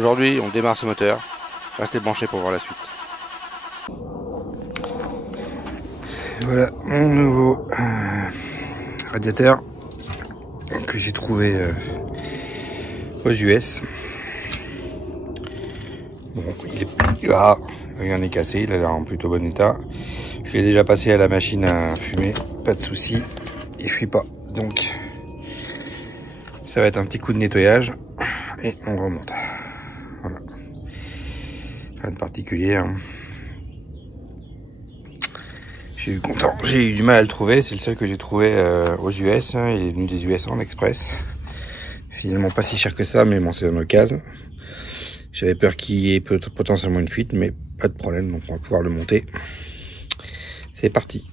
aujourd'hui on démarre ce moteur. Restez branchés pour voir la suite. Voilà mon nouveau radiateur que j'ai trouvé aux US. Bon, il est là, rien n'est cassé, il a l'air en plutôt bon état. Je l'ai déjà passé à la machine à fumer, pas de souci, il fuit pas. Donc ça va être un petit coup de nettoyage et on remonte. Voilà. Rien de particulier. Hein. J'ai eu content. J'ai eu du mal à le trouver. C'est le seul que j'ai trouvé aux US. Hein. Il est venu des US en express. Finalement pas si cher que ça, mais bon, c'est en occasion. J'avais peur qu'il y ait potentiellement une fuite, mais pas de problème. Donc on va pouvoir le monter. C'est parti.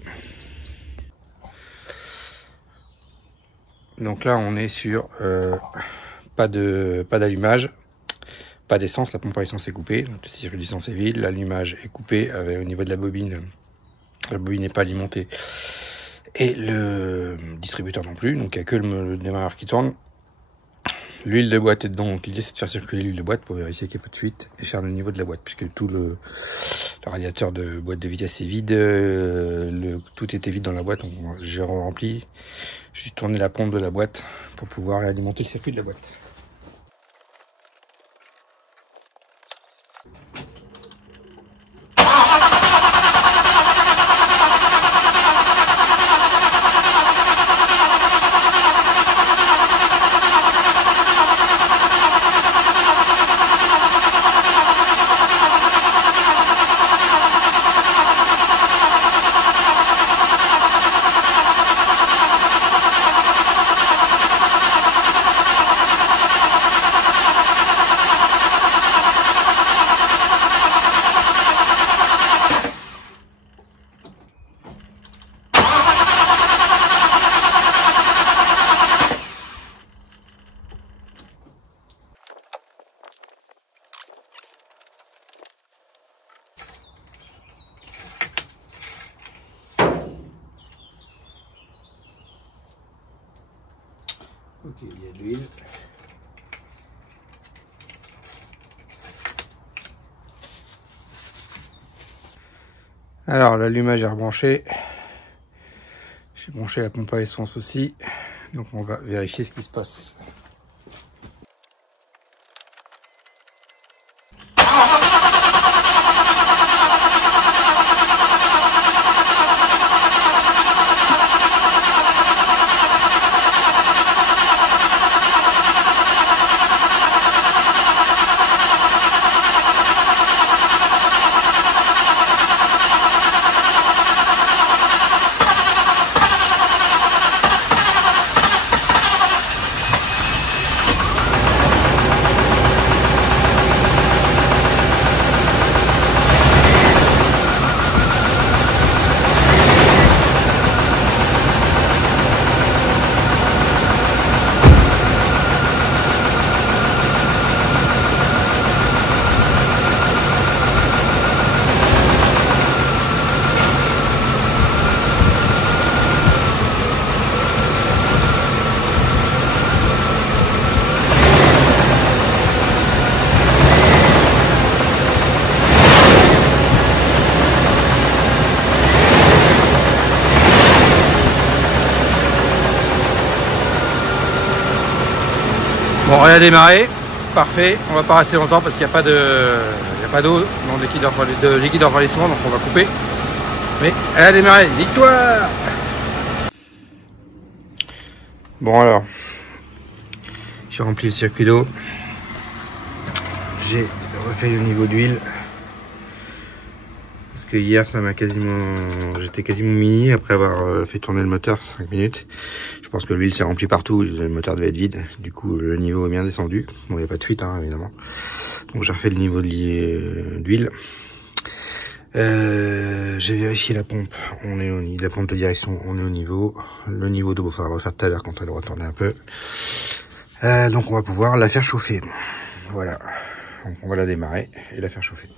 Donc là, on est sur pas d'allumage, pas d'essence. La pompe à essence est coupée. Donc le circuit d'essence est vide. L'allumage est coupé au niveau de la bobine. La bobine n'est pas alimentée et le distributeur non plus, donc il n'y a que le démarreur qui tourne. L'huile de boîte est dedans, donc l'idée c'est de faire circuler l'huile de boîte pour vérifier qu'il n'y a pas de fuite et faire le niveau de la boîte, puisque tout le radiateur de boîte de vitesse est vide, tout était vide dans la boîte, donc j'ai rempli, j'ai tourné la pompe de la boîte pour pouvoir alimenter le circuit de la boîte. Ok, il y a de l'huile. Alors l'allumage est rebranché. J'ai branché la pompe à essence aussi. Donc on va vérifier ce qui se passe. Bon, rien à démarrer, parfait. On va pas rester longtemps parce qu'il n'y a pas d'eau dans le liquide de refroidissement, donc on va couper. Mais elle a démarré, victoire! Bon alors, j'ai rempli le circuit d'eau. J'ai refait le niveau d'huile. Parce que hier ça m'a j'étais quasiment mini après avoir fait tourner le moteur 5 minutes. Je pense que l'huile s'est remplie partout, le moteur devait être vide. Du coup le niveau est bien descendu. Bon, il n'y a pas de fuite hein, évidemment. Donc j'ai refait le niveau d'huile. J'ai vérifié la pompe. La pompe de direction, on est au niveau. Le niveau d'eau, il faudra le refaire tout à l'heure quand elle aura tourné un peu. Donc on va pouvoir la faire chauffer. Voilà. Donc on va la démarrer et la faire chauffer.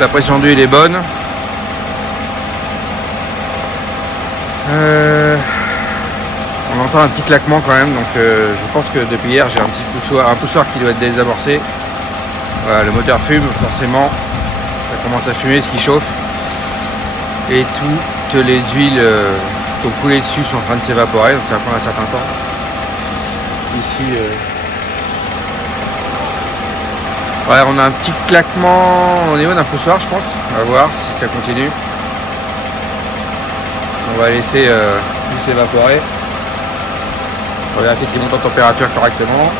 La pression d'huile est bonne. On entend un petit claquement quand même, donc je pense que depuis hier j'ai un poussoir qui doit être désamorcé. Voilà, le moteur fume forcément, ça commence à fumer, ce qui chauffe. Et toutes les huiles qui ont coulé dessus sont en train de s'évaporer, donc ça va prendre un certain temps. Ici, ouais, on a un petit claquement au niveau d'un poussoir, je pense. On va voir si ça continue. On va laisser tout s'évaporer. On va vérifier qu'il monte en température correctement.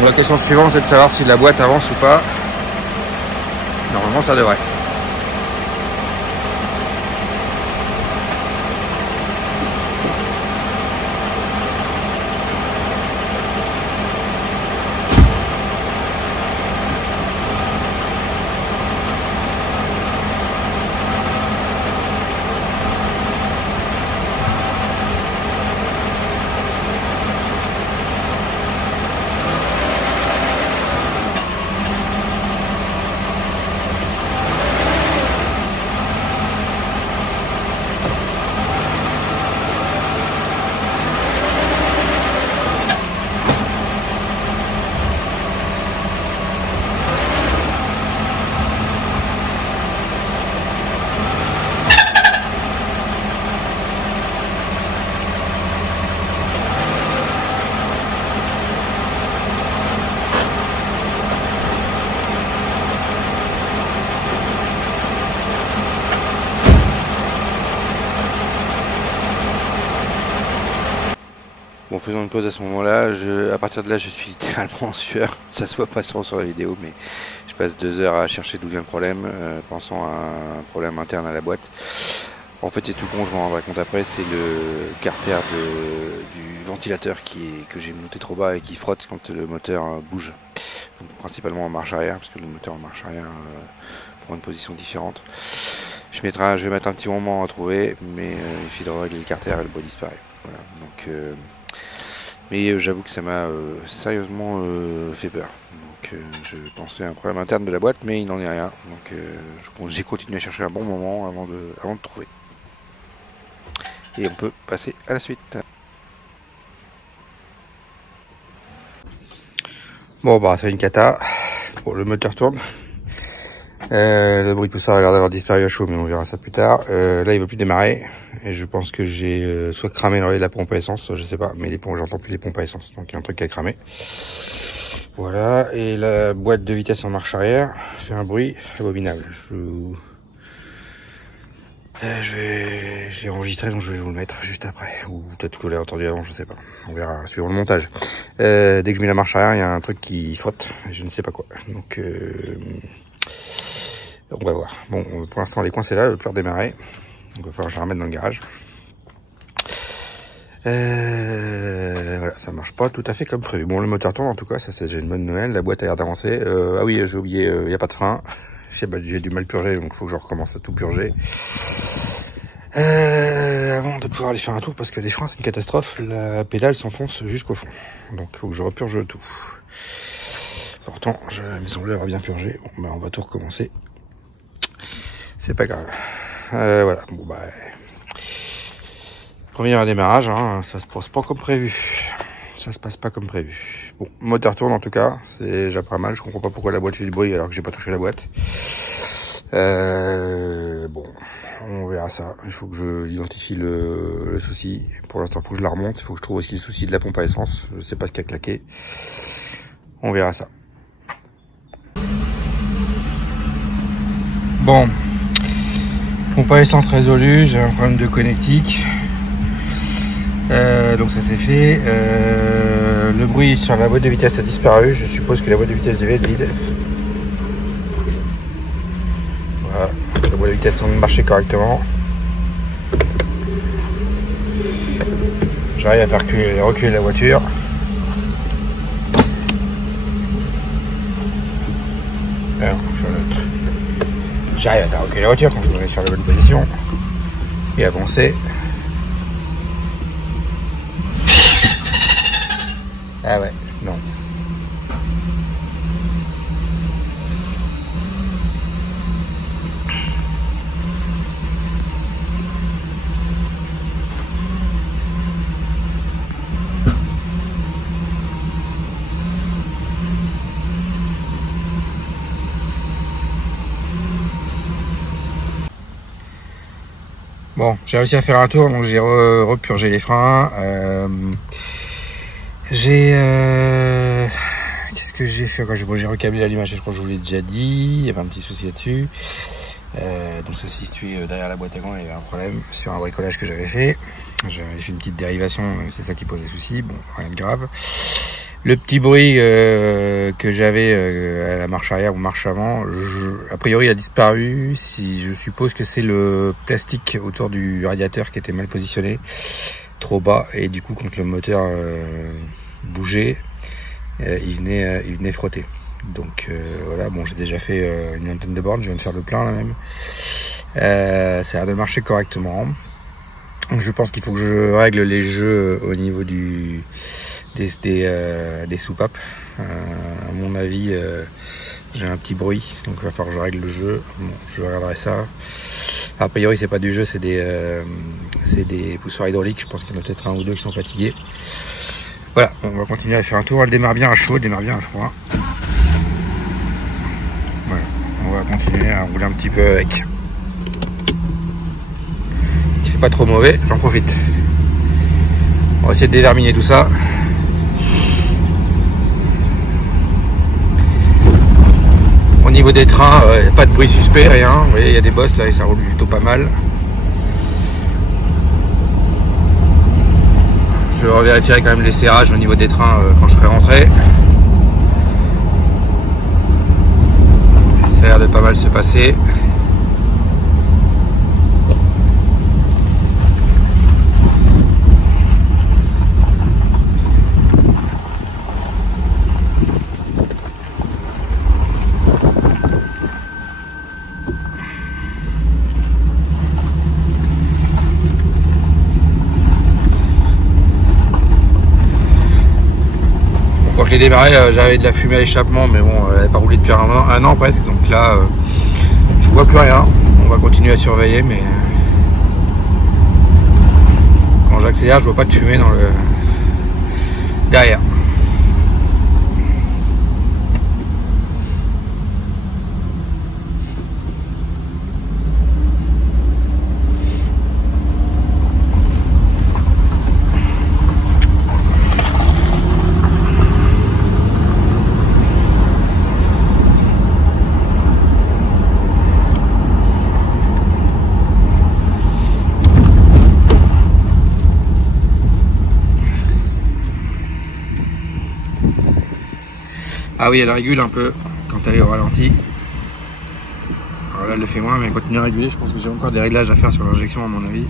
La question suivante est de savoir si la boîte avance ou pas. Normalement ça devrait. Bon, faisons une pause à ce moment-là. À partir de là, je suis littéralement en sueur. Ça se voit pas sur la vidéo, mais je passe 2 heures à chercher d'où vient le problème, pensant à un problème interne à la boîte. En fait, c'est tout con, je m'en rendrai compte après. C'est le carter du ventilateur que j'ai monté trop bas et qui frotte quand le moteur bouge. Donc, principalement en marche arrière, parce que le moteur en marche arrière prend une position différente. Je vais mettre un petit moment à trouver, mais il suffit de régler le carter et le bruit disparaît. Voilà. Donc, mais j'avoue que ça m'a sérieusement fait peur. Donc je pensais à un problème interne de la boîte, mais il n'en est rien. Donc j'ai continué à chercher un bon moment avant de trouver. Et on peut passer à la suite. Bon bah c'est une cata. Bon, le moteur tourne. Le bruit de pousseur a l'air d'avoir disparu à chaud, mais on verra ça plus tard. Là il veut plus démarrer. Et je pense que j'ai soit cramé dans la pompe à essence, soit je sais pas, mais j'entends plus les pompes à essence, donc il y a un truc qui a cramé. Voilà, et la boîte de vitesse en marche arrière fait un bruit abominable. J'ai enregistré, donc je vais vous le mettre juste après, ou peut-être que vous l'avez entendu avant, je sais pas. On verra suivant le montage. Dès que je mets la marche arrière, il y a un truc qui frotte, je ne sais pas quoi. Donc on va voir. Bon, pour l'instant les coins c'est là, il ne veut plus redémarrer. Donc il va falloir que je la remette dans le garage. Voilà, ça marche pas tout à fait comme prévu. Bon, le moteur tourne en tout cas, ça c'est déjà une bonne nouvelle. La boîte a l'air d'avancer. Ah oui, j'ai oublié, il n'y a pas de frein. J'ai du mal purger, donc il faut que je recommence à tout purger. Avant de pouvoir aller faire un tour, parce que des freins c'est une catastrophe, la pédale s'enfonce jusqu'au fond. Donc il faut que je repurge tout. Pourtant, il me semblait avoir bien purgé. Bon, bah on va tout recommencer. C'est pas grave. Voilà, bon bah... Premier démarrage, hein, ça se passe pas comme prévu. Ça se passe pas comme prévu. Bon, moteur tourne en tout cas, c'est déjà pas mal. Je comprends pas pourquoi la boîte fait du bruit alors que j'ai pas touché la boîte. Bon, on verra ça. Il faut que je identifie le souci. Pour l'instant, il faut que je la remonte. Il faut que je trouve aussi le souci de la pompe à essence. Je sais pas ce qui a claqué. On verra ça. Bon, pompe à essence résolue. J'ai un problème de connectique. Donc ça s'est fait. Le bruit sur la boîte de vitesse a disparu. Je suppose que la boîte de vitesse devait être vide. Voilà. La boîte de vitesse semble marcher correctement. J'arrive à faire reculer la voiture. J'arrive à faire reculer la voiture quand je me mets sur la bonne position et avancer. Ah ouais, non. Bon, j'ai réussi à faire un tour, donc j'ai repurgé les freins. Qu'est-ce que j'ai fait? J'ai recablé l'allumage, je crois que je vous l'ai déjà dit. Il y avait un petit souci là-dessus. Donc ça se situe derrière la boîte à gants, il y avait un problème sur un bricolage que j'avais fait. J'avais fait une petite dérivation, c'est ça qui posait souci. Bon, rien de grave. Le petit bruit que j'avais à la marche arrière ou marche avant, a priori il a disparu. Si je suppose que c'est le plastique autour du radiateur qui était mal positionné, trop bas, et du coup quand le moteur bougeait, il venait frotter. Donc voilà, bon, j'ai déjà fait une vingtaine de bornes, je viens de faire le plein là même. Ça a l'air de marcher correctement. Donc je pense qu'il faut que je règle les jeux au niveau des soupapes. À mon avis, j'ai un petit bruit, donc il va falloir que je règle le jeu. Bon, je regarderai ça. A priori, c'est pas du jeu, c'est des poussoirs hydrauliques. Je pense qu'il y en a peut-être un ou deux qui sont fatigués. Voilà, on va continuer à faire un tour. Elle démarre bien à chaud, elle démarre bien à froid. Voilà, on va continuer à rouler un petit peu avec. Il fait pas trop mauvais, j'en profite. On va essayer de déverminer tout ça. Au niveau des trains, pas de bruit suspect, rien. Vous voyez, il y a des bosses là et ça roule plutôt pas mal. Je revérifierai quand même les serrages au niveau des trains quand je serai rentré. Ça a l'air de pas mal se passer. Quand je l'ai démarré, j'avais de la fumée à l'échappement, mais bon, elle n'avait pas roulé depuis un an presque, donc là, je vois plus rien. On va continuer à surveiller, mais quand j'accélère, je vois pas de fumée dans le derrière. Ah oui, elle régule un peu quand elle est au ralenti. Alors là, elle le fait moins, mais elle continue à réguler. Je pense que j'ai encore des réglages à faire sur l'injection, à mon avis.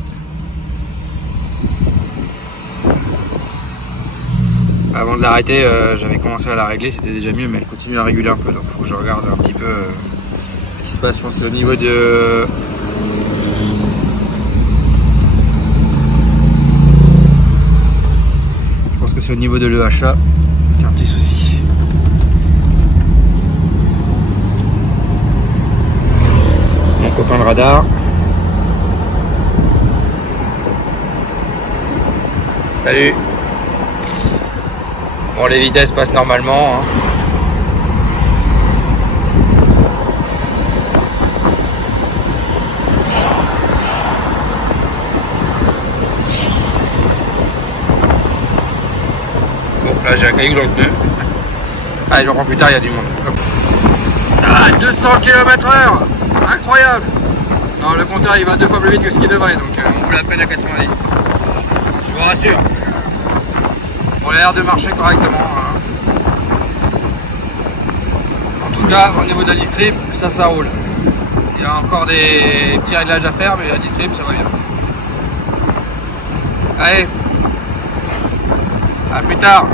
Avant de l'arrêter, j'avais commencé à la régler, c'était déjà mieux, mais elle continue à réguler un peu. Donc il faut que je regarde un petit peu ce qui se passe. Je pense que c'est au niveau de... Je pense que c'est au niveau de l'EHA qu'il y a un petit souci. Mon copain de radar. Salut. Bon, les vitesses passent normalement. Hein. Bon, là j'ai un caillou dans le pneu. Allez, je reprends plus tard, il y a du monde. Ah, 200 km/h. Incroyable. Non, le compteur il va 2 fois plus vite que ce qu'il devrait, donc on vous l'appelle à 90. Je vous rassure. On a l'air de marcher correctement. Hein. En tout cas, au niveau de la distrib, ça roule. Il y a encore des petits réglages à faire, mais la distrib, ça va bien. Allez, à plus tard.